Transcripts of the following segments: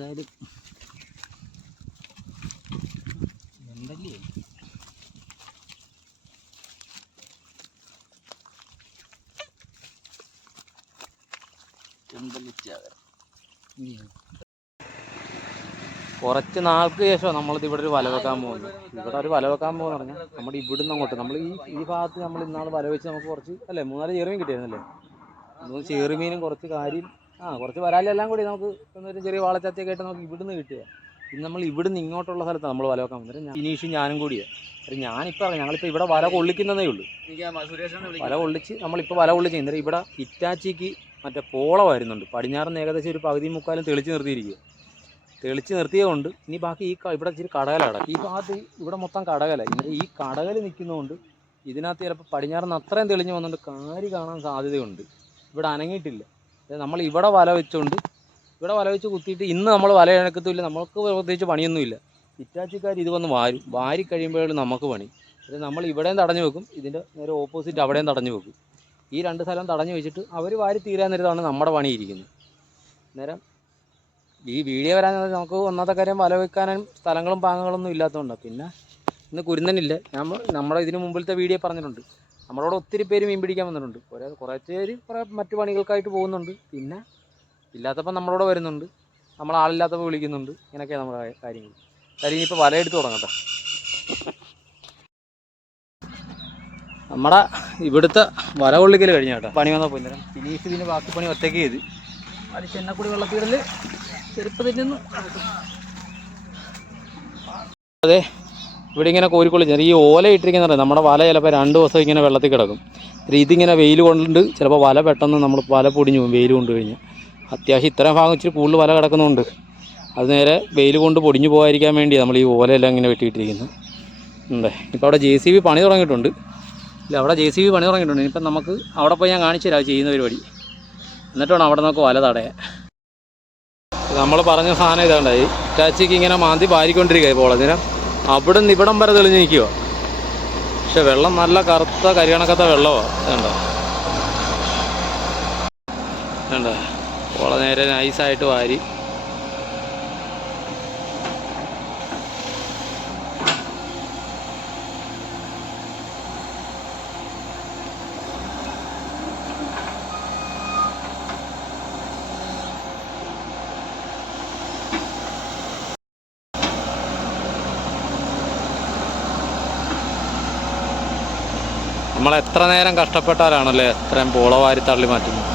എന്തായാലും. എന്തല്ലേ കുറച്ച് നാൾക്ക് ശേഷം നമ്മളിത് ഇവിടെ ഒരു വല വെക്കാൻ പോകുന്നു ഇവിടെ ഒരു വല വെക്കാൻ പോകുന്ന പറഞ്ഞാൽ നമ്മുടെ ഇവിടുന്ന് അങ്ങോട്ട്. നമ്മൾ ഈ ഈ ഭാഗത്ത് നമ്മൾ ഇന്നാൾ വല വെച്ച് നമുക്ക് കുറച്ച് അല്ലേ മൂന്നാൽ ചെറുമീൻ കിട്ടിയായിരുന്നല്ലേ മൂന്ന് ചെറുമീനും കുറച്ച് കാര്യം ആ കുറച്ച് വരാലെല്ലാം കൂടി നമുക്ക് ഒരു ചെറിയ വാളച്ചാത്തിയൊക്കെ ആയിട്ട് നമുക്ക് ഇവിടുന്ന് കിട്ടുക. ഇന്ന് നമ്മൾ ഇവിടുന്ന് ഇങ്ങോട്ടുള്ള സ്ഥലത്താണ് നമ്മൾ വല വെക്കാൻ ഞാൻ- ഇനീഷും ഞാനും കൂടിയാണ് അന്നേരം ഞാനിപ്പോൾ അറിയാം ഞങ്ങളിപ്പോൾ ഇവിടെ വല കൊള്ളിക്കുന്നതേ ഉള്ളൂ. വല കൊള്ളിച്ച് നമ്മളിപ്പോൾ വല കൊള്ളിച്ച് അന്നേരം ഇവിടെ ഇറ്റാച്ചിക്ക് മറ്റേ പോള വരുന്നുണ്ട്. പടിഞ്ഞാറന്ന് ഏകദേശം ഒരു പകുതി മുക്കാലും തെളിച്ച് നിർത്തിയിരിക്കുക തെളിച്ച് നിർത്തിയതുകൊണ്ട് ഇനി ബാക്കി ഈ ഇവിടെ ഇച്ചിരി കടകലാണ്. ഈ ഭാഗത്ത് ഇവിടെ മൊത്തം കടകല. എന്നിട്ട് ഈ കടകൽ നിൽക്കുന്നതുകൊണ്ട് ഇതിനകത്ത് ചിലപ്പോൾ പടിഞ്ഞാറിന് അത്രയും തെളിഞ്ഞ് വന്നുകൊണ്ട് കാരി കാണാൻ സാധ്യതയുണ്ട്. ഇവിടെ അനങ്ങിയിട്ടില്ല. നമ്മൾ ഇവിടെ വല വെച്ചുകൊണ്ട് ഇവിടെ വല വെച്ച് കുത്തിയിട്ട് ഇന്ന് നമ്മൾ വല ഇണക്കത്തുമില്ല നമുക്ക് പ്രത്യേകിച്ച് പണിയൊന്നുമില്ല. ഇറ്റാച്ചിക്കാർ ഇത് വന്ന് വാരും. വാരി കഴിയുമ്പോഴാണ് നമുക്ക് പണി. അത് നമ്മൾ ഇവിടെയും തടഞ്ഞു വെക്കും. ഇതിന്റെ നേരെ ഓപ്പോസിറ്റ് അവിടെയും തടഞ്ഞു വെക്കും. ഈ രണ്ട് സ്ഥലം തടഞ്ഞു വെച്ചിട്ട് അവർ വാരി തീരാൻ നേരത്താണ് നമ്മുടെ പണി ഇരിക്കുന്നത്. നേരം ഈ വീഡിയോ വരാൻ നമുക്ക് ഒന്നാമത്തെ കാര്യം വല വെക്കാനും സ്ഥലങ്ങളും പാങ്ങങ്ങളൊന്നും ഇല്ലാത്തതുകൊണ്ടാണ്. പിന്നെ ഇന്ന് കുരുന്നനില്ല. നമ്മൾ നമ്മുടെ ഇതിന് മുമ്പിലത്തെ വീഡിയോ പറഞ്ഞിട്ടുണ്ട്. നമ്മളോട് ഒത്തിരി പേര് മീൻ പിടിക്കാൻ വന്നിട്ടുണ്ട്. കുറേ പേര് കുറേ മറ്റു പണികൾക്കായിട്ട് പോകുന്നുണ്ട്. പിന്നെ ഇല്ലാത്തപ്പോൾ നമ്മളോട് വരുന്നുണ്ട്. നമ്മൾ ആളില്ലാത്തപ്പോൾ വിളിക്കുന്നുണ്ട്. ഇങ്ങനെയൊക്കെയാണ് നമ്മുടെ കാര്യങ്ങൾ. കാര്യം ഇനിയിപ്പോൾ വല എടുത്ത് തുടങ്ങട്ടെ. നമ്മുടെ ഇവിടുത്തെ വല കൊള്ളിക്കൽ കഴിഞ്ഞ കേട്ടോ. പണി വന്നപ്പോൾ ഇന്നേരം ഫിനീഷ് ഇതിന് ബാക്കി പണി ഒറ്റയ്ക്ക് ചെയ്ത്. അത് ചെന്നക്കുടി വെള്ളത്തിൽ ചെറുപ്പത്തിൽ നിന്ന് അതെ ഇവിടെ ഇങ്ങനെ കോരിക്കൊള്ളിച്ച് ഈ ഓല ഇട്ടിരിക്കുന്ന നമ്മുടെ വല ചിലപ്പോൾ രണ്ട് ദിവസം ഇങ്ങനെ വെള്ളത്തിൽ കിടക്കും. ഇതിങ്ങനെ വെയിൽ കൊണ്ട് ചിലപ്പോൾ വല പെട്ടെന്ന് നമ്മൾ വല പൊടിഞ്ഞു പോകും. വെയിൽ കൊണ്ട് കഴിഞ്ഞാൽ അത്യാവശ്യം ഇത്രയും ഭാഗം ഇച്ചിരി കൂടുതൽ വല കിടക്കുന്നുണ്ട്. അത് നേരെ വെയിൽ കൊണ്ട് പൊടിഞ്ഞു പോകാതിരിക്കാൻ വേണ്ടി നമ്മൾ ഈ ഓലയെല്ലാം ഇങ്ങനെ വെട്ടിയിട്ടിരിക്കുന്നത് ഉണ്ട്. ഇപ്പോൾ അവിടെ ജെ സി ബി പണി തുടങ്ങിയിട്ടുണ്ട്. ഇല്ല അവിടെ ജെ സി ബി പണി തുടങ്ങിയിട്ടുണ്ട്. ഇനിയിപ്പം നമുക്ക് അവിടെ പോയി ഞാൻ കാണിച്ചു തരാം ചെയ്യുന്ന പരിപാടി. എന്നിട്ട് വേണം അവിടെ നമുക്ക് വല തടയാൻ. നമ്മൾ പറഞ്ഞ സാധനം ഇതാണ്ടായി ഇറ്റാച്ചിക്ക് ഇങ്ങനെ മാന്തി പാരിക്കൊണ്ടിരിക്കുക ഇപ്പോൾ അതിനും അവിടെ നിന്ന് ഇവിടം വരെ തെളിഞ്ഞ് നിൽക്കുക പക്ഷെ വെള്ളം നല്ല കറുത്ത കരികണക്കത്തെ വെള്ളമാണ് വേണ്ട വേണ്ട വളരെ നേരെ നൈസായിട്ട് വാരി. നമ്മൾ എത്ര നേരം കഷ്ടപ്പെട്ടാലാണല്ലേ എത്രയും പോള വാരി തള്ളി മാറ്റുന്നത്?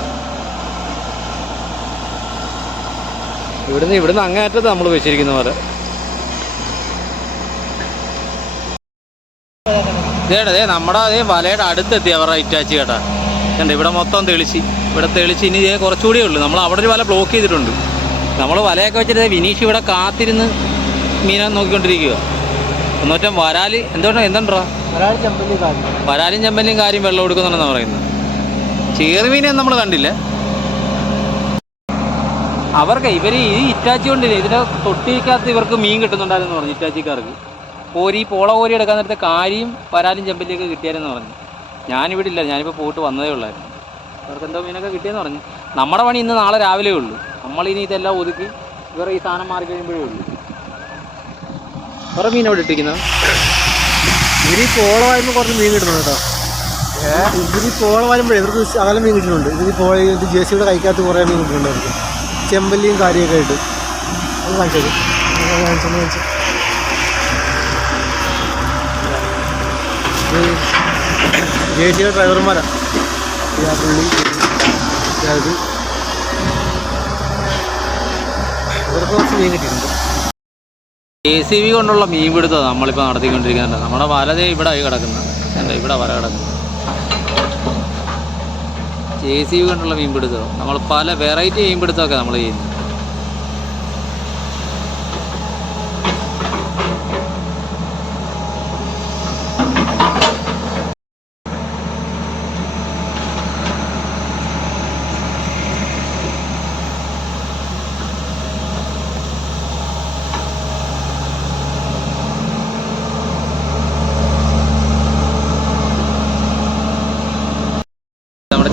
ഇവിടുന്ന് ഇവിടുന്ന് അങ്ങേറ്റത്ത് നമ്മൾ വെച്ചിരിക്കുന്ന പോലെ. ഇതേടേ നമ്മുടെ അതേ വലയുടെ അടുത്തെത്തി അവരുടെ ഇറ്റാച്ചി കേട്ടാ. കണ്ട ഇവിടെ മൊത്തം തെളിച്ച്. ഇവിടെ തെളിച്ച് ഇനി ഇതേ കുറച്ചുകൂടിയേ ഉള്ളൂ. നമ്മൾ അവിടെ ഒരു വല ബ്ലോക്ക് ചെയ്തിട്ടുണ്ട്. നമ്മൾ വലയൊക്കെ വെച്ചിട്ട് വിനീഷ് ഇവിടെ കാത്തിരുന്ന് മീനെ നോക്കിക്കൊണ്ടിരിക്കുക ഒന്നൊറ്റം വരാൽ എന്തുകൊണ്ടാ എന്തുണ്ടാ വരാലും ചെമ്പല്ലിയും കാര്യം വെള്ളം കൊടുക്കുന്നുണ്ടെന്നാണ് പറയുന്നത്. ചീർമീനെ നമ്മൾ കണ്ടില്ല. അവർക്ക് ഇവർ ഈ ഇറ്റാച്ചി കൊണ്ടില്ല ഇതിന്റെ തൊട്ടിക്കകത്ത് ഇവർക്ക് മീൻ കിട്ടുന്നുണ്ടായിരുന്നു പറഞ്ഞു ഇറ്റാച്ചിക്കാർക്ക്. കോരി പോള കോരി എടുക്കാൻ നേരത്തെ കാരിയും വരാലും ചെമ്പല്ലിയൊക്കെ കിട്ടിയാലെന്ന് പറഞ്ഞു. ഞാനിവിടെ ഇല്ല ഞാനിപ്പോൾ പോയിട്ട് വന്നതേ ഉള്ളായിരുന്നു. അവർക്ക് എന്തോ മീനൊക്കെ കിട്ടിയെന്ന് പറഞ്ഞു. നമ്മുടെ പണി ഇന്ന് നാളെ രാവിലെ ഉള്ളൂ. നമ്മളിനി ഇതെല്ലാം ഒതുക്കി ഇവർ ഈ സാധനം മാറി കഴിയുമ്പോഴേ ഉള്ളൂ. വേറെ മീൻ അവിടെ ഇട്ടിരിക്കുന്നത് ഇതിൽ പോള കുറച്ച് മീൻ കിട്ടുന്നു കേട്ടോ. ഇതിൽ പോള വരുമ്പോഴേ ഇവർക്ക് അകലം മീൻ കിട്ടുന്നുണ്ട് ഇതിൽ പോള ജെ സിയുടെ കൈക്കകത്ത് കുറേ മീൻ കിട്ടുന്നുണ്ട് അവർക്ക് ചെമ്പല്ലിയും കാര്യമൊക്കെ ആയിട്ട്. അത് കാണിച്ചത് കാണിച്ചു കാണിച്ചു ജെ സിയുടെ ഡ്രൈവർമാരാ. ഈ പുള്ളി. അതായത് ഇവർക്ക് കുറച്ച് മീൻ കിട്ടിയിട്ടുണ്ട്. എ സി ബി കൊണ്ടുള്ള മീൻ പിടുത്തം നമ്മളിപ്പോൾ നടത്തിക്കൊണ്ടിരിക്കുന്നുണ്ട്. നമ്മുടെ വലതേ ഇവിടെ ആയി കിടക്കുന്നത് എന്താ ഇവിടെ വല കിടക്കുന്നത് എ സി ബി കൊണ്ടുള്ള മീൻ പിടുത്തം നമ്മൾ പല വെറൈറ്റി മീൻ പിടുത്തമൊക്കെ നമ്മൾ ചെയ്യുന്നത്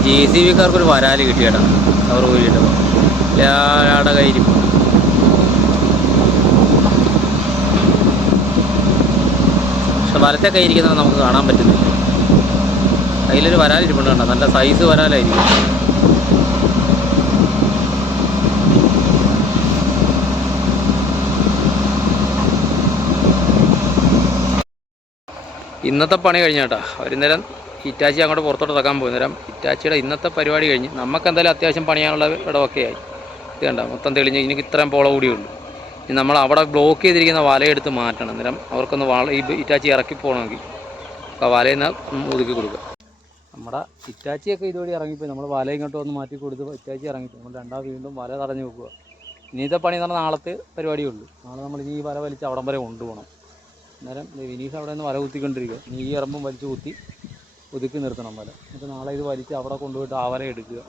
ജെ സി ബിക്കാർക്കൊരു വരാൽ കിട്ടിയടാ അവർ ഊരിയിട്ടപ്പോൾ എല്ലാവരുടെ കയ്യിലിപ്പോൾ പക്ഷെ വരത്തെ കയ്യിരിക്കുന്ന നമുക്ക് കാണാൻ പറ്റുന്നില്ല. അതിലൊരു വരാലിരിപ്പുണ്ട് കണ്ട? നല്ല സൈസ് വരാലായിരിക്കും. ഇന്നത്തെ പണി കഴിഞ്ഞാട്ടാ. ഒരു നേരം ഇറ്റാച്ചി അങ്ങോട്ട് പുറത്തോട്ട് തക്കാൻ പോയി നേരം ഹിറ്റാച്ചിയുടെ ഇന്നത്തെ പരിപാടി കഴിഞ്ഞ് നമുക്ക് എന്തായാലും അത്യാവശ്യം പണിയാനുള്ള ഇടമൊക്കെ ആയി ഇത് മൊത്തം തെളിഞ്ഞ് ഇനി ഇത്രയും പോള കൂടിയുള്ളൂ ഇനി നമ്മൾ അവിടെ ബ്ലോക്ക് ചെയ്തിരിക്കുന്ന വലയെടുത്ത് മാറ്റണം. നേരം അവർക്കൊന്ന് വള ഈ ഹിറ്റാച്ചി ഇറക്കി പോകണമെങ്കിൽ ആ വലയിൽ നിന്ന് ഒതുക്കി കൊടുക്കുക. നമ്മുടെ ഹിറ്റാച്ചിയൊക്കെ ഇതുവഴി ഇറങ്ങിപ്പോയി. നമ്മൾ വല ഇങ്ങോട്ട് വന്ന് മാറ്റി കൊടുത്ത് ഹിറ്റാച്ചി ഇറങ്ങിപ്പോയി. നമ്മൾ രണ്ടാമത് വീണ്ടും വല തടഞ്ഞു വെക്കുക. ഇനിയത്തെ പണി എന്ന് പറഞ്ഞാൽ നാളത്തെ പരിപാടിയുള്ളൂ നാളെ നമ്മൾ ഇനി ഈ വല വലിച്ച് അവിടം വരെ കൊണ്ടുപോകണം. അന്നേരം വിനീഷ് അവിടെ നിന്ന് വല കുത്തിക്കൊണ്ടിരിക്കുക. ഇനി ഈ ഇറമ്പും വലിച്ചു കുത്തി ഒതുക്കി നിർത്തണം വല എന്നിട്ട് നാളെ ഇത് വലിച്ച് അവിടെ കൊണ്ടുപോയിട്ട് ആ എടുക്കുക.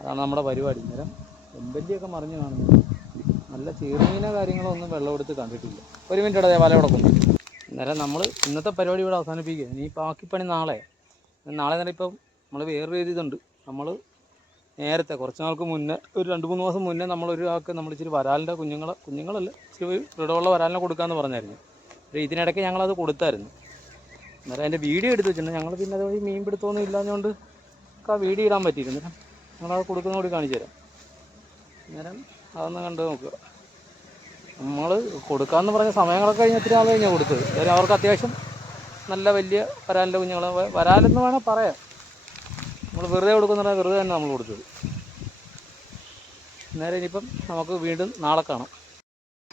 അതാണ് നമ്മുടെ പരിപാടി. നേരം എമ്പല്ലിയൊക്കെ മറിഞ്ഞു കാണുന്നു നല്ല ചെറുമീന കാര്യങ്ങളോ ഒന്നും വെള്ളം എടുത്ത് കണ്ടിട്ടില്ല. ഒരു മിനിറ്റ് ഇടതെ വല കൊണ്ടു അന്നേരം നമ്മൾ ഇന്നത്തെ പരിപാടി ഇവിടെ അവസാനിപ്പിക്കുക. ഇനി ബാക്കി പണി നാളെ. നാളെ നേരം ഇപ്പം നമ്മൾ വേറൊരു ഇതുണ്ട്. നമ്മൾ നേരത്തെ കുറച്ച് നാൾക്ക് മുന്നേ ഒരു രണ്ട് മൂന്ന് മാസം മുന്നേ നമ്മൾ ഒരാൾക്ക് നമ്മൾ ഇച്ചിരി വരാലിന്റെ കുഞ്ഞുങ്ങളെ കുഞ്ഞുങ്ങളല്ല ഇച്ചിരി ഇടവുള്ള വരാലിനെ കൊടുക്കാമെന്ന് പറഞ്ഞായിരുന്നു. ഇതിനിടയ്ക്ക് ഞങ്ങളത് കൊടുത്തായിരുന്നു. അന്നേരം അതിന്റെ വീഡിയോ എടുത്ത് വെച്ചിട്ടുണ്ട്. ഞങ്ങൾ പിന്നെ അതുവഴി മീൻ പിടുത്തമൊന്നും ഇല്ലാഞ്ഞുകൊണ്ട് ആ വീഡിയോ ഇടാൻ പറ്റിയിരുന്നു അത് കൊടുക്കുന്ന കൂടി കാണിച്ചു തരാം. അന്നേരം അതൊന്ന് കണ്ട് നോക്കുക നമ്മൾ കൊടുക്കാമെന്ന് പറഞ്ഞ സമയങ്ങളൊക്കെ കഴിഞ്ഞ് ഒത്തിരി നാൾ കഴിഞ്ഞാൽ കൊടുത്തത്. അതായത് അവർക്ക് അത്യാവശ്യം നല്ല വലിയ വരാലിന്റെ കുഞ്ഞുങ്ങൾ വരാലെന്ന് വേണേൽ പറയാം. നമ്മൾ വെറുതെ കൊടുക്കുന്ന വെറുതെ തന്നെ നമ്മൾ കൊടുത്തത്. നേരെ ഇനിയിപ്പം നമുക്ക് വീണ്ടും നാളെ കാണാം.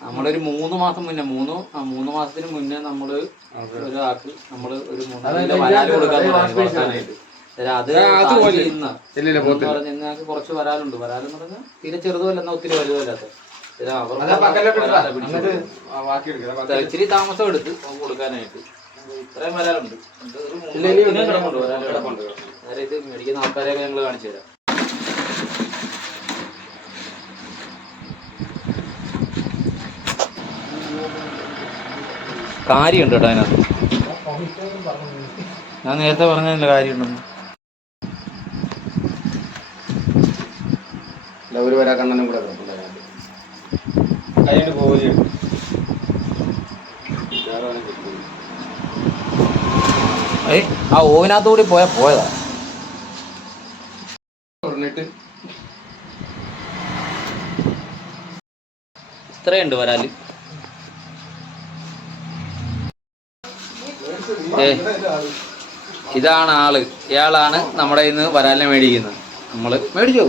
നമ്മളൊരു മൂന്ന് മാസം മുന്നേ മൂന്ന് ആ മൂന്ന് മാസത്തിന് മുന്നേ നമ്മൾ ഒരാൾക്ക് നമ്മൾ ഒരു മൂന്ന് വരാൽ കൊടുക്കാന്ന് പറഞ്ഞു വളർത്താനായിട്ട്. അന്നേരം അത് പറഞ്ഞാൽ കുറച്ച് വരാലുണ്ട്. വരാലെന്ന് പറഞ്ഞാൽ തീരെ ചെറുതല്ല എന്നാ ഒത്തിരി വലുതല്ലാത്ത ഇച്ചിരി താമസം എടുത്ത് കൊടുക്കാനായിട്ട്. ഇത്രയും വരാലുണ്ട്. ഇത് മേടിക്കുന്ന ആൾക്കാരെയൊക്കെ ഞങ്ങൾ കാണിച്ചു തരാം. കാര്യമുണ്ട് കേട്ടോ അതിനകത്ത്. ഞാൻ നേരത്തെ പറഞ്ഞതിന്റെ കാര്യമുണ്ടെന്ന്. ഒരു വരാ കണ്ണനും കൂടെ പോവുകയും വേറെ ഏയ് ആ ഓവിനകത്തുകൂടി പോയാൽ പോയതാ. പറഞ്ഞിട്ട്. ഇത്രയുണ്ട് വരാൽ. ഇതാണ് ആൾ. ഇയാളാണ് നമ്മുടെ ഇന്ന് വരാലിനെ മേടിക്കുന്നത്. നമ്മൾ മേടിച്ചോ?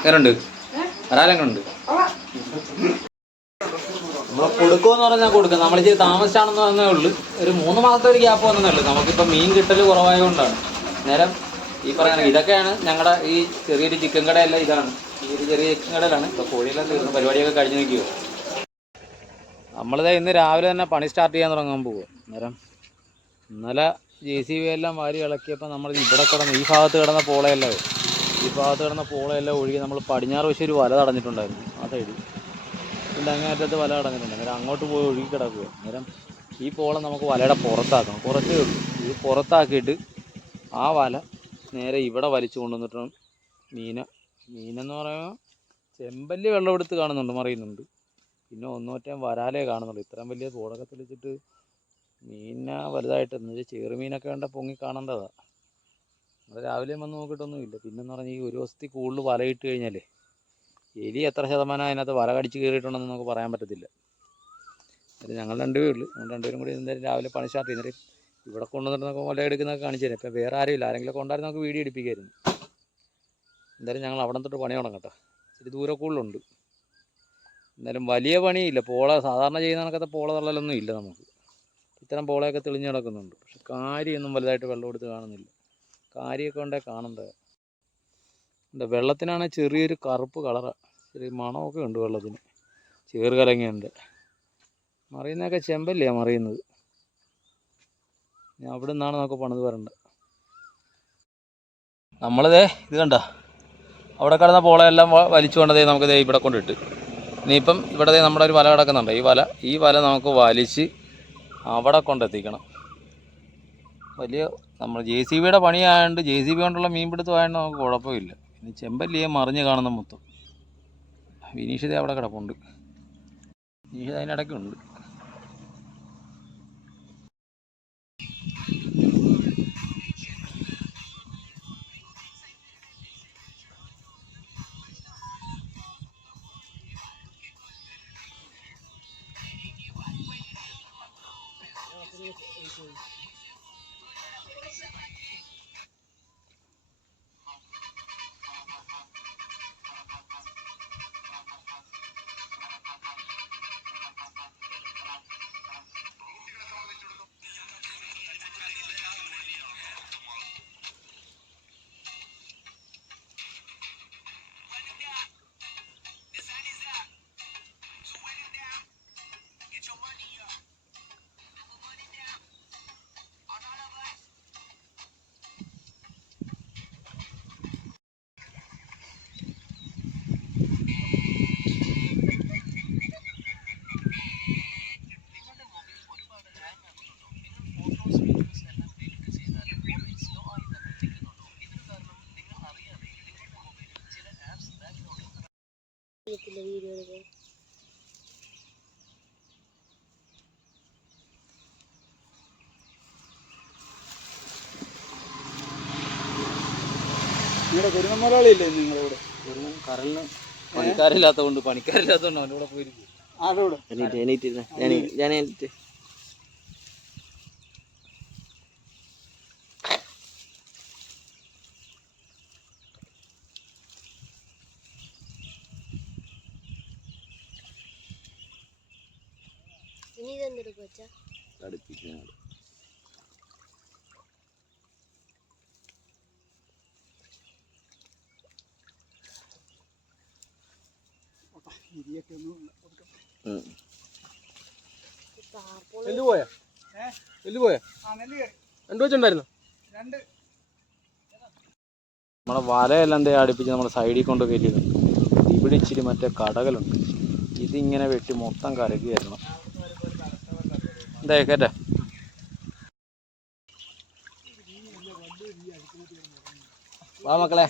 എങ്ങനുണ്ട് വരാലെങ്ങനുണ്ട് നമ്മൾ കൊടുക്കുമെന്ന് പറഞ്ഞാൽ കൊടുക്കാം നമ്മൾ ഇച്ചിരി താമസിച്ചാണെന്ന് പറഞ്ഞേ ഉള്ളൂ. ഒരു മൂന്ന് മാസത്തെ ഒരു ഗ്യാപ്പ് വന്നേ ഉള്ളൂ. നമുക്കിപ്പോൾ മീൻ കിട്ടൽ കുറവായതുകൊണ്ടാണ്. നേരം ഈ പറയുന്ന ഇതൊക്കെയാണ് ഞങ്ങളുടെ ഈ ചെറിയൊരു ചിക്കൻ കടയല്ല ഇതാണ്. ഈ ഒരു ചെറിയ ചിക്കൻ കടയിലാണ്. ഇപ്പോൾ കോഴിയെല്ലാം തീർന്നു. പരിപാടിയൊക്കെ കഴിഞ്ഞ് നിൽക്കുമോ നമ്മളിതാ ഇന്ന് രാവിലെ തന്നെ പണി സ്റ്റാർട്ട് ചെയ്യാൻ തുടങ്ങാൻ പോകും അന്നേരം ഇന്നലെ ജെ സി ബി എല്ലാം വാരി ഇളക്കിയപ്പോൾ നമ്മൾ ഇവിടെ കിടന്ന് ഈ ഭാഗത്ത് കിടന്ന പോളയല്ലേ ഈ ഭാഗത്ത് കിടന്ന പോളയെല്ലാം ഒഴുകി നമ്മൾ പടിഞ്ഞാറ് വശം ഒരു വല തടഞ്ഞിട്ടുണ്ടായിരുന്നു. ആ സൈഡിൽ പിന്നെ അങ്ങേ അറ്റത്ത് വല തടഞ്ഞിട്ടുണ്ട്. അന്നേരം അങ്ങോട്ട് പോയി ഒഴുകി കിടക്കുക അന്നേരം ഈ പോള നമുക്ക് വലയുടെ പുറത്താക്കണം. കുറച്ചേ ഉള്ളൂ. ഇത് പുറത്താക്കിയിട്ട് ആ വല നേരെ ഇവിടെ വലിച്ചു കൊണ്ടുവന്നിട്ടാണ് മീന മീനെന്ന് പറയുമ്പോൾ ചെമ്പല്ലി വെള്ളം എടുത്ത് കാണുന്നുണ്ട് മറിയുന്നുണ്ട്. പിന്നെ ഒന്നൂറ്റം വരാലേ കാണുന്നുള്ളൂ. ഇത്രയും വലിയ തോടൊക്കെ തെളിച്ചിട്ട് മീനിനെ വലുതായിട്ട് എന്ന് വെച്ചാൽ ചെറുമീനൊക്കെ കണ്ട പൊങ്ങി കാണേണ്ടതാണ് നമ്മൾ രാവിലെ വന്ന് നോക്കിയിട്ടൊന്നുമില്ല പിന്നെന്ന് പറഞ്ഞാൽ ഈ ഒരു ദിവസത്തിൽ കൂടുതൽ വലയിട്ട് കഴിഞ്ഞാലേ എലി എത്ര ശതമാനം അതിനകത്ത് വല കടിച്ച് കയറിയിട്ടുണ്ടെന്ന് നമുക്ക് പറയാൻ പറ്റത്തില്ല. അത് ഞങ്ങൾ രണ്ടുപേരും ഉള്ളു. ഞങ്ങൾ രണ്ടുപേരും കൂടി എന്തായാലും രാവിലെ പണി സ്റ്റാർട്ട് ചെയ്യുന്നത് ഇവിടെ കൊണ്ടുവന്നിട്ട് നമുക്ക് വല എടുക്കുന്നതൊക്കെ കാണിച്ചു തരാം ഇപ്പം വേറെ ആരും ഇല്ല ആരെങ്കിലും കൊണ്ടായിരുന്നു നമുക്ക് വീഡിയോ എടുപ്പിക്കായിരുന്നു. എന്തായാലും ഞങ്ങൾ അവിടെ തൊട്ട് പണി തുടങ്ങട്ടെ. ഇച്ചിരി ദൂരെ കൂടുതലുണ്ട് എന്തായാലും വലിയ പണിയില്ല. പോള സാധാരണ ചെയ്യുന്ന കണക്കത്തെ പോള തള്ളലൊന്നും ഇല്ല നമുക്ക്. ഇത്തരം പോളയൊക്കെ തെളിഞ്ഞു കിടക്കുന്നുണ്ട് പക്ഷെ കാരിയൊന്നും വലുതായിട്ട് വെള്ളം എടുത്ത് കാണുന്നില്ല. കാര്യമൊക്കെ ഉണ്ടേ കാണണ്ടേ? എന്താ വെള്ളത്തിനാണെങ്കിൽ ചെറിയൊരു കറുപ്പ് കളറാണ് ചെറിയ മണമൊക്കെ ഉണ്ട് വെള്ളത്തിന്. ചേറ് കലങ്ങിയുണ്ട്. മറിയുന്നതൊക്കെ ചെമ്പല്ലേ മറിയുന്നത്. ഞാൻ അവിടെ നിന്നാണ് നമുക്ക് പണിത് വരേണ്ടത് നമ്മളിതേ ഇത് കണ്ട? അവിടെ കിടന്ന പോളയെല്ലാം വലിച്ചു കൊണ്ടതേ നമുക്കിതേ ഇവിടെ കൊണ്ടിട്ട്. ഇനിയിപ്പം ഇവിടെ ദേ നമ്മുടെ ഒരു വല കിടക്കുന്നുണ്ട്. ഈ വല ഈ വല നമുക്ക് വലിച്ച് അവിടെ കൊണ്ടെത്തിക്കണം. വലിയ നമ്മൾ ജെ സി ബിയുടെ പണിയായതുകൊണ്ട് ജെ സി ബി കൊണ്ടുള്ള മീൻപിടുത്തം ആയതുകൊണ്ട് നമുക്ക് കുഴപ്പമില്ല. ഇനി ചെമ്പല്ലിയെ മറിഞ്ഞ് കാണുന്ന മൊത്തം. വിനീഷിത അവിടെ കിടപ്പുണ്ട്. വിനീഷിത അതിനിടയ്ക്കുണ്ട്. നിങ്ങളുടെ കുരുമലയാളി ഇല്ലേ നിങ്ങളിവിടെ കരലിന് പണിക്കാരില്ലാത്തതുകൊണ്ട് പണിക്കാരില്ലാത്തതുകൊണ്ട് അവന്റെ കൂടെ പോയിരിക്കും ആരോട് ഇനി ഇതെന്തൊരു കൊച്ചാ പോയാ? നെല്ല് രണ്ടു വെച്ചുണ്ടായിരുന്നു? നമ്മുടെ വലയെല്ലാം എന്താ അടുപ്പിച്ച് നമ്മുടെ സൈഡിൽ കൊണ്ട് കയറ്റിയിട്ടുണ്ട്. ഇവിടെ ഇച്ചിരി മറ്റേ കടകളുണ്ട്. ഇതിങ്ങനെ വെട്ടി മൊത്തം കരകയായിരുന്നു. എന്താ കേട്ടെ വാ മക്കളെ.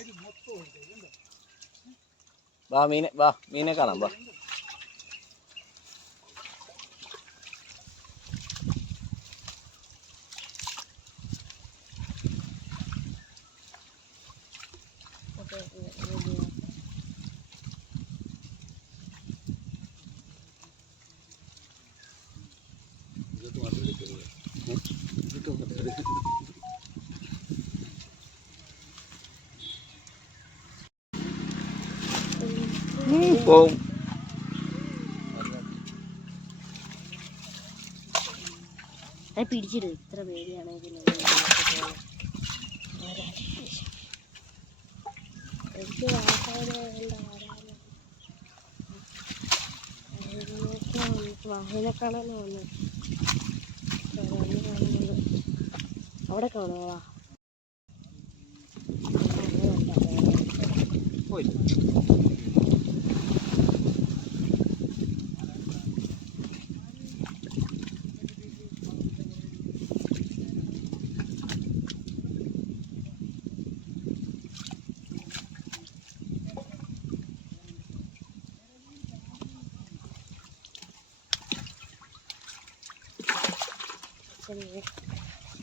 വാ മീനെ വാ മീനെ കാണാം വാ. പോവും. അത് പിടിച്ചിട് ഇത്ര പേടിയാണ് എനിക്ക് വാഹന കാണാൻ വന്നു. അവിടെ കാണുവാ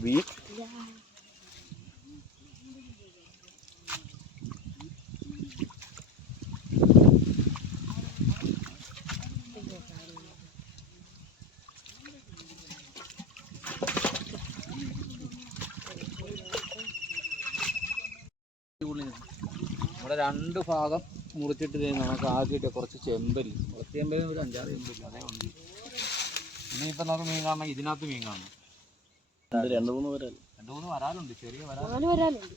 വീ നമ്മുടെ രണ്ട് ഭാഗം മുറിച്ചിട്ട് കഴിഞ്ഞാൽ നമുക്ക് ആക്കിയിട്ട് കുറച്ച് ചെമ്പല്ലി കുറച്ച് ചെമ്പല്ലി ഒരു അഞ്ചാറ് ചെമ്പല്ലി അതേ ഉണ്ട് ഇനിയിപ്പോൾ നമുക്ക് മീൻ കാണണം ഇതിനകത്ത് മീൻ കാണണം. രണ്ട് മൂന്ന് വരാൽ രണ്ട് മൂന്ന് വരാലുണ്ട് ചെറിയ വരാലുണ്ട്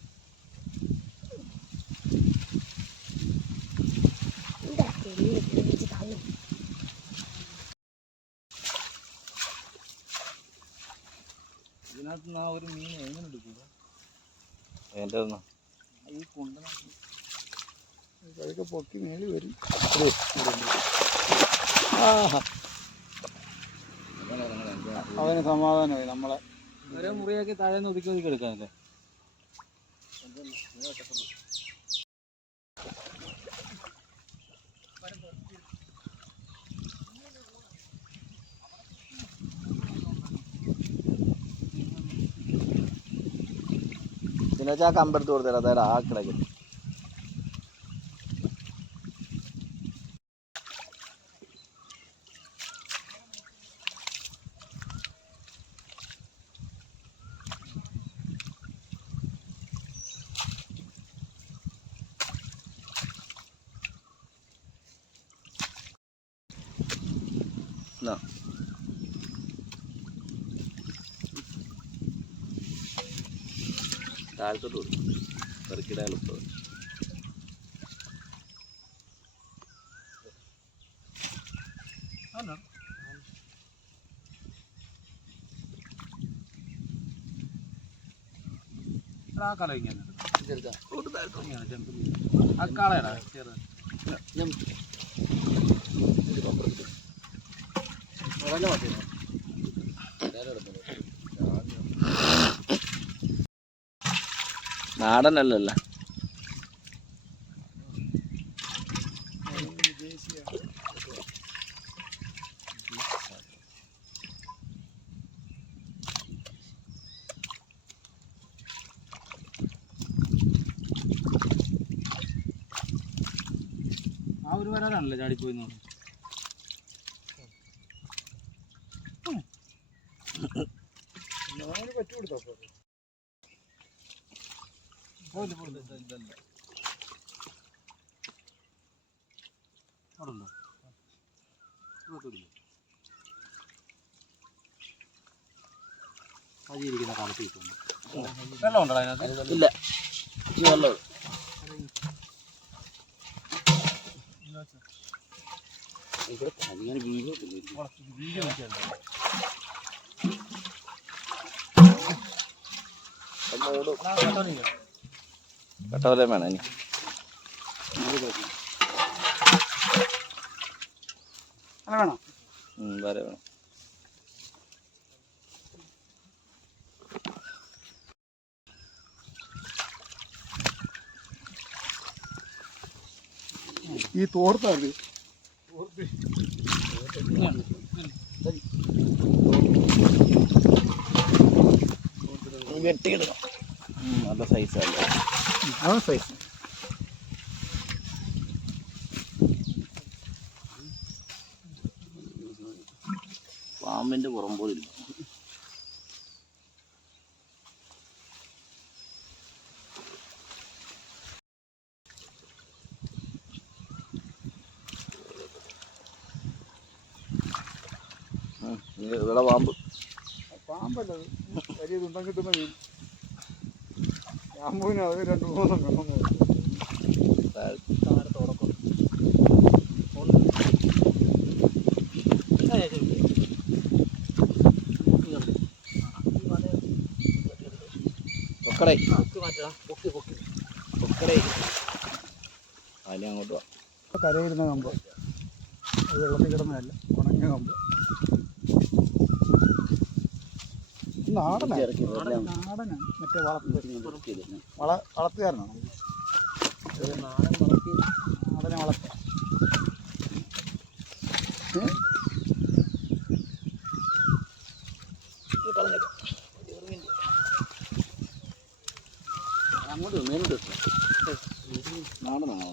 ഇതിനകത്ത് ആ ഒരു മീൻ എങ്ങനെ എടുക്കുക എന്റെ ഈ ഈ അതൊക്കെ പൊക്കി മേളി വരും. അവന് സമാധാനമായി നമ്മളെ. ഓരോ മുറിയാക്കി താഴെ ഒതുക്കി ഒതുക്കി എടുക്കാനല്ലേ? ഇതിനെ ആ കമ്പെടുത്ത് കൊടുത്തരാം. അതായത് ആ കിടക്കും താഴത്തോട്ട് കൊടുക്കും പെറുക്കിടാൻ എളുപ്പം ആ കല ഇങ്ങനെ ആ കളയടാ ചെറുത് നാടനല്ലല്ല. ആ ചാടിപ്പോയി നോക്കാം പറ്റുകൊടുത്തോ അജിയിരിക്കുന്ന കാലത്ത് കിട്ടുന്നു വെള്ളം ഉണ്ടോ അതിനകത്ത്? ഇല്ല. നല്ലത് ഇവിടെ കട്ടവല വേണം ഇനി വേണം? വര വേണം. ഈ തോർത്താണ് വെട്ടിയെടുക്കണം ഉം, നല്ല സൈസല്ലേ ആ സൈസ് പാമ്പിന്റെ പുറം പോലെ ഇരിക്കും ഉം, ഇത് ഇവിടെ പാമ്പ്. പാമ്പല്ലത് വലിയ തുണ്ടം കിട്ടുന്ന മീൻ. പാമ്പിന് അത് രണ്ട് മൂന്നെണ്ണം കാണുന്നു പൊക്കടേ. പൊക്കടേ. അതിനെ അങ്ങോട്ട് വാ. കരയിരുന്ന കമ്പ്. അത് വെള്ളത്തിൽ കിടന്നതല്ല ഉണങ്ങിയ കമ്പ് നാടനാണ് ഇറക്കി വെള്ളം നാടനാണ് മറ്റേ. വള വളർത്തുകാരനാണ് നാടനെ വളർത്ത അങ്ങോട്ട് മേലോട്ട് നാടനാണോ?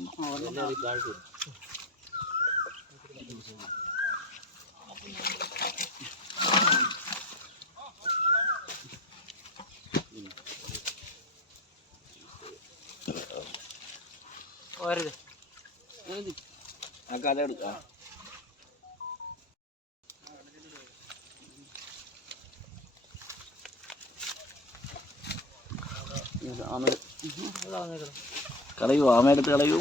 കളയൂ ആമയെടുത്ത് കളയൂ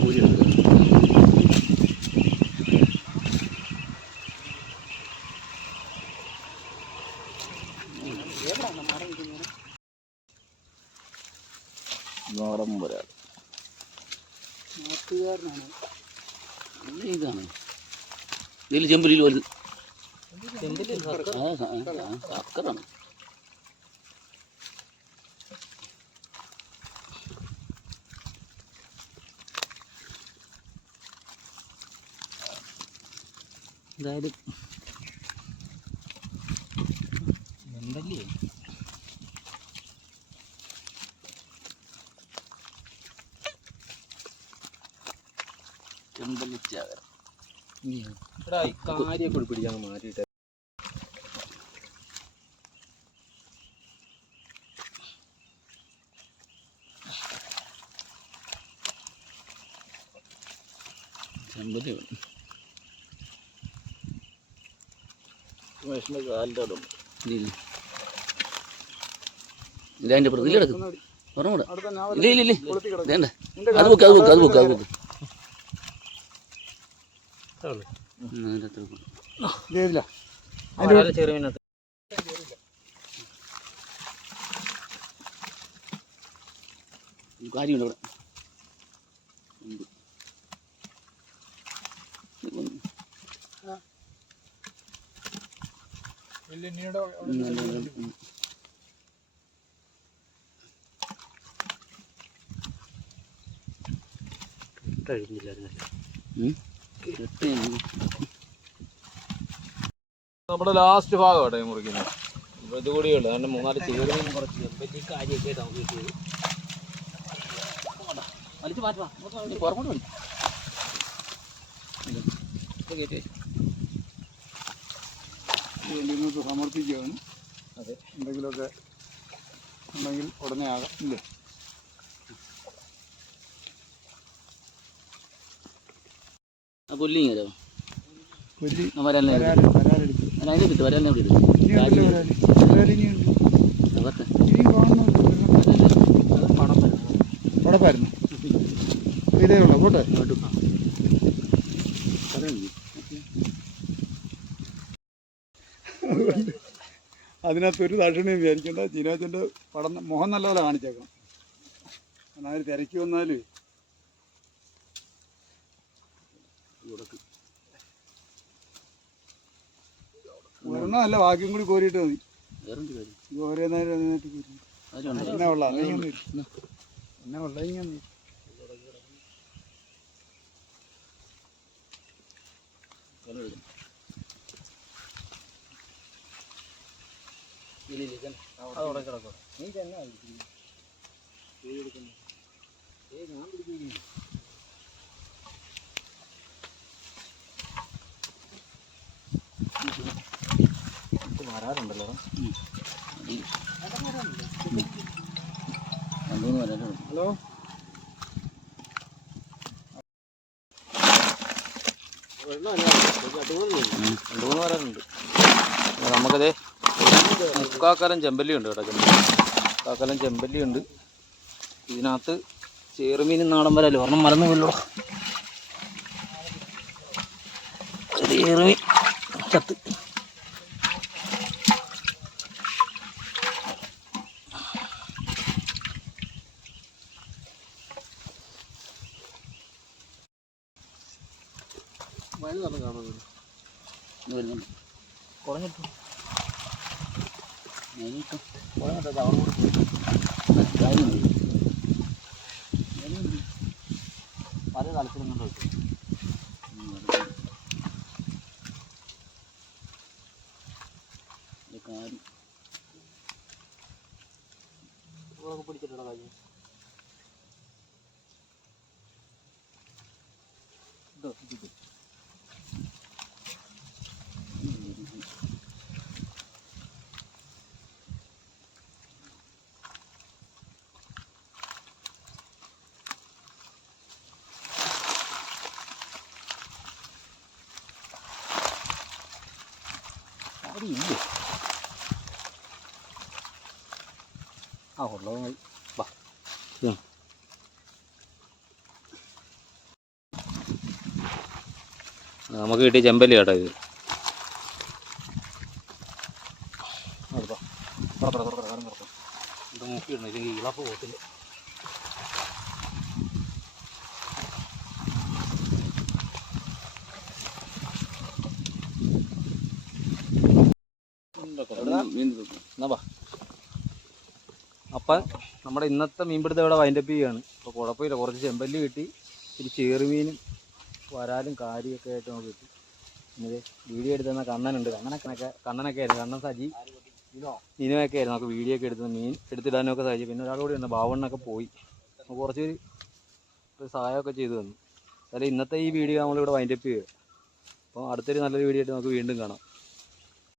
കൂലി എടുക്കുക നോടം നല്ല ഇതാണ്. ഇതിൽ ചെമ്പലിൽ വലുത്. അക്കറാണ് അതായത് എന്തല്ലേ ചെമ്പലിച്ചാകര കൂടി പിടിക്കാൻ മാറ്റിയിട്ട്. ചെമ്പലി മനുഷ്യന്റെ കാലിന്റെ അവിടെ ഇല്ല അതിന്റെ പ്രതി. കിടക്കും ഉറങ്ങൂടെ ഇല്ല ഇല്ല ഇല്ല. വേണ്ട. അത് വെക്ക് അത് വെക്ക് അത് വെക്ക് അത് വെക്ക് ചെയ്തില്ല ചെറിയ മീനകത്ത് ഒരു കാര്യമുണ്ട് ഇവിടെ. ഉണ്ട്. നമ്മുടെ ലാസ്റ്റ് ഭാഗം കേട്ടോ ഈ മുറിക്കുന്നത്. ഇപ്പോൾ ഇത് കൂടിയുള്ളൂ കാരണം മൂന്നാൽ ചേറും കുറച്ച് ചെമ്പല്ലി കാര്യമൊക്കെ ആയിട്ട് നമുക്ക് കിട്ടിയത് വലിച്ചു മാറ്റുവാ നീ പുറകോട്ട് വലി ഇത് കയറ്റി വേണ്ടി ഇന്നത്തെ സമർപ്പിക്കുകയാണ്. അതെ. എന്തെങ്കിലുമൊക്കെ ഉണ്ടെങ്കിൽ ഉടനെ ആകാം. ഇല്ലേ? അതിനെ കിട്ടും ഇവിടെ ഇതേ ഉള്ളൂ പോട്ടെ. അതിനകത്ത് ഒരു ദക്ഷിണയും വിചാരിക്കേണ്ട ജിനോജന്റെ പടം മുഖം നല്ലപോലെ കാണിച്ചേക്കണം. കാരണം അവർ തിരക്കി വന്നാലും ഒരെണ്ണമല്ല ബാക്കിയും കൂടി കോരിയിട്ട് മതി. ഓരോ നേരം കോരി. അതിലുണ്ട് എന്നാ ഉള്ള? എന്നാ ഉള്ള? ഇങ്ങനെ അതവിടെ ഏ വരാറുണ്ടല്ലോ രണ്ടുമൂന്ന് വരാനുണ്ട് ഹലോ? രണ്ടു മൂന്ന് വരാറുണ്ട് നമുക്കതേ മുക്കാക്കാലം ചെമ്പല്ലി ഉണ്ട് കേട്ടോ ചെമ്പല്ലി. മുക്കാക്കാലം ചെമ്പല്ലി ഉണ്ട് ഇതിനകത്ത് ചേറുമീൻ നാടൻ വരല്ലോ? ഒരെണ്ണം മറന്നു പോയല്ലോ ചേറുമീൻ. ചത്ത്. വഴി കാണുന്നത് വരുന്നുണ്ട് കുറഞ്ഞിട്ട്. ഞാനിട്ടോ പല കണ്ടു ഇല്ലേ? ആ വാ നമുക്ക് കിട്ടിയ ചെമ്പല്ലി കേട്ടോ ഇത്. ഇത് നോക്കിയിടണം ഇല്ലെങ്കിൽ ഇളപ്പ് പോകത്തില്ല എന്നാ വാ അപ്പം നമ്മുടെ ഇന്നത്തെ മീൻപിടുത്തം ഇവിടെ വൈൻഡപ്പ് ചെയ്യുകയാണ് അപ്പോൾ കുഴപ്പമില്ല. കുറച്ച് ചെമ്പല്ലി കിട്ടി. ഒരു ചേറുമീനും വരാലും കാരിയൊക്കെ ആയിട്ട് നമുക്ക് കിട്ടി. പിന്നെ വീഡിയോ എടുത്തുന്ന കണ്ണനുണ്ട്. കണ്ണനൊക്കെ കണ്ണനൊക്കെ ആയിരുന്നു. കണ്ണൻ സജി. മീനൊക്കെ ആയിരുന്നു. നമുക്ക് വീഡിയോ ഒക്കെ എടുത്ത് മീൻ എടുത്തിടാനൊക്കെ സഹായിച്ചു പിന്നെ ഒരാൾ കൂടി ഉണ്ട് ബാവണ്ണൊക്കെ പോയി. അപ്പോൾ കുറച്ച് ഒരു സഹായമൊക്കെ ചെയ്തു തന്നു. അതായത് ഇന്നത്തെ ഈ വീഡിയോ നമ്മളിവിടെ വൈൻഡപ്പ് ചെയ്യുക അപ്പോൾ അടുത്തൊരു നല്ലൊരു വീഡിയോ ആയിട്ട് നമുക്ക് വീണ്ടും കാണാം.